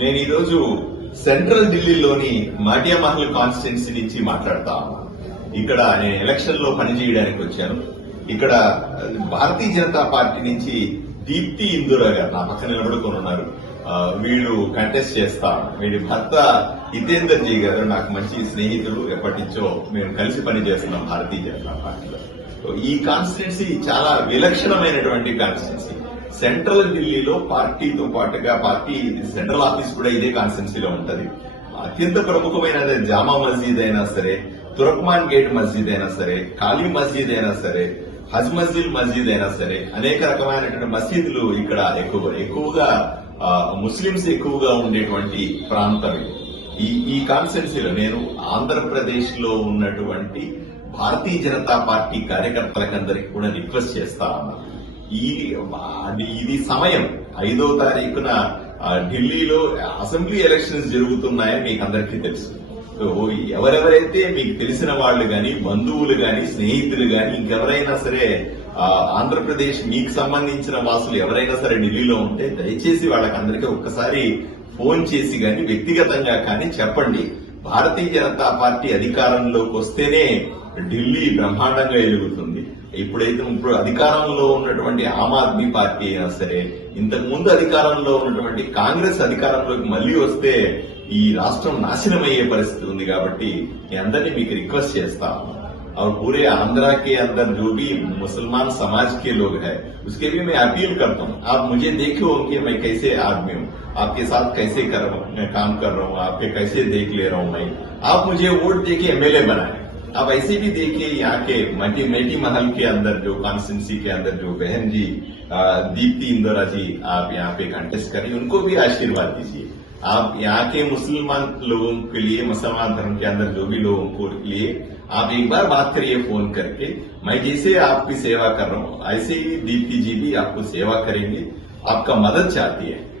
నేను ఈరోజు సెంట్రల్ ఢిల్లీలోని మాటియా మహల్ కాన్స్టిట్యున్సీ నుంచి మాట్లాడతా ఇక్కడ నేను ఎలక్షన్లో పనిచేయడానికి వచ్చాను. ఇక్కడ భారతీయ జనతా పార్టీ నుంచి దీప్తి ఇందురా గారు నా పక్కన నిలబడుకొని ఉన్నారు. వీళ్ళు కంటెస్ట్ చేస్తా వీడి భర్త హితేందర్ జీ గారు నాకు మంచి స్నేహితులు. ఎప్పటి నుంచో మేము కలిసి పనిచేస్తున్నాం భారతీయ జనతా పార్టీలో. సో ఈ కాన్స్టిట్యున్సీ చాలా విలక్షణమైనటువంటి కాన్స్టిట్యున్సీ. సెంట్రల్ ఢిల్లీలో పార్టీతో పాటుగా పార్టీ సెంట్రల్ ఆఫీస్ కూడా ఇదే కాన్స్టిట్యున్సీలో ఉంటది. అత్యంత ప్రముఖమైన జామా మస్జిద్ అయినా సరే తురక్మాన్ గేట్ మస్జిద్ అయినా సరే ఖాళీ మస్జిద్ అయినా సరే హజ్ మస్జిద్ మస్జిద్ అయినా సరే అనేక రకమైనటువంటి మసీదులు ఇక్కడ ఎక్కువ ఎక్కువగా ముస్లింస్ ఎక్కువగా ఉండేటువంటి ప్రాంతం ఈ ఈ కాన్స్టెన్సీలో నేను ఆంధ్రప్రదేశ్లో ఉన్నటువంటి భారతీయ జనతా పార్టీ కార్యకర్తలకందరికీ కూడా రిక్వెస్ట్ చేస్తా ఉన్నాను ఈ ఇది సమయం. ఐదో తారీఖున ఢిల్లీలో అసెంబ్లీ ఎలక్షన్స్ జరుగుతున్నాయని మీకు అందరికీ తెలుసు. సో ఎవరెవరైతే మీకు తెలిసిన వాళ్ళు గాని బంధువులు గాని స్నేహితులు గాని ఇంకెవరైనా సరే ఆంధ్రప్రదేశ్ మీకు సంబంధించిన వాసులు ఎవరైనా సరే ఢిల్లీలో ఉంటే దయచేసి వాళ్ళకందరికీ ఒక్కసారి ఫోన్ చేసి గాని వ్యక్తిగతంగా కానీ చెప్పండి. భారతీయ జనతా పార్టీ అధికారంలోకి వస్తేనే ఢిల్లీ బ్రహ్మాండంగా ఎదుగుతుంది. ఇప్పుడైతే ఇప్పుడు అధికారంలో ఉన్నటువంటి ఆమ్ ఆద్మీ పార్టీ అయినా సరే ఇంతకు ముందు అధికారంలో ఉన్నటువంటి కాంగ్రెస్ అధికారంలోకి మళ్ళీ వస్తే ఈ రాష్ట్రం నాశనం అయ్యే పరిస్థితి ఉంది కాబట్టి మీ అందరినీ మీకు రిక్వెస్ట్ చేస్తా और पूरे आंध्रा के अंदर जो भी मुसलमान समाज के लोग हैं, उसके भी मैं अपील करता हूँ। आप मुझे देखो कि मैं कैसे आदमी हूँ। आपके साथ कैसे कर काम कर रहा हूँ, आपके कैसे देख ले रहा हूँ मैं। आप मुझे वोट दे के एमएलए बनाए। आप ऐसे भी देखिए यहाँ के मटी, मेटी महल के अंदर जो कॉन्स्टिट्यूंसी के अंदर जो बहन जी दीप्ति इंदौरा जी, आप यहाँ पे कंटेस्ट करिए उनको भी आशीर्वाद दीजिए। आप यहाँ के मुसलमान लोगों के लिए, मुसलमान धर्म के अंदर जो भी लोगों को लिए, आप एक बार बात करिए फ़ोन करके। मैं जैसे आपकी सेवा कर रहा हूँ, ऐसे ही दीप्ति जी भी आपको सेवा करेंगे। आपका मदद चाहती है।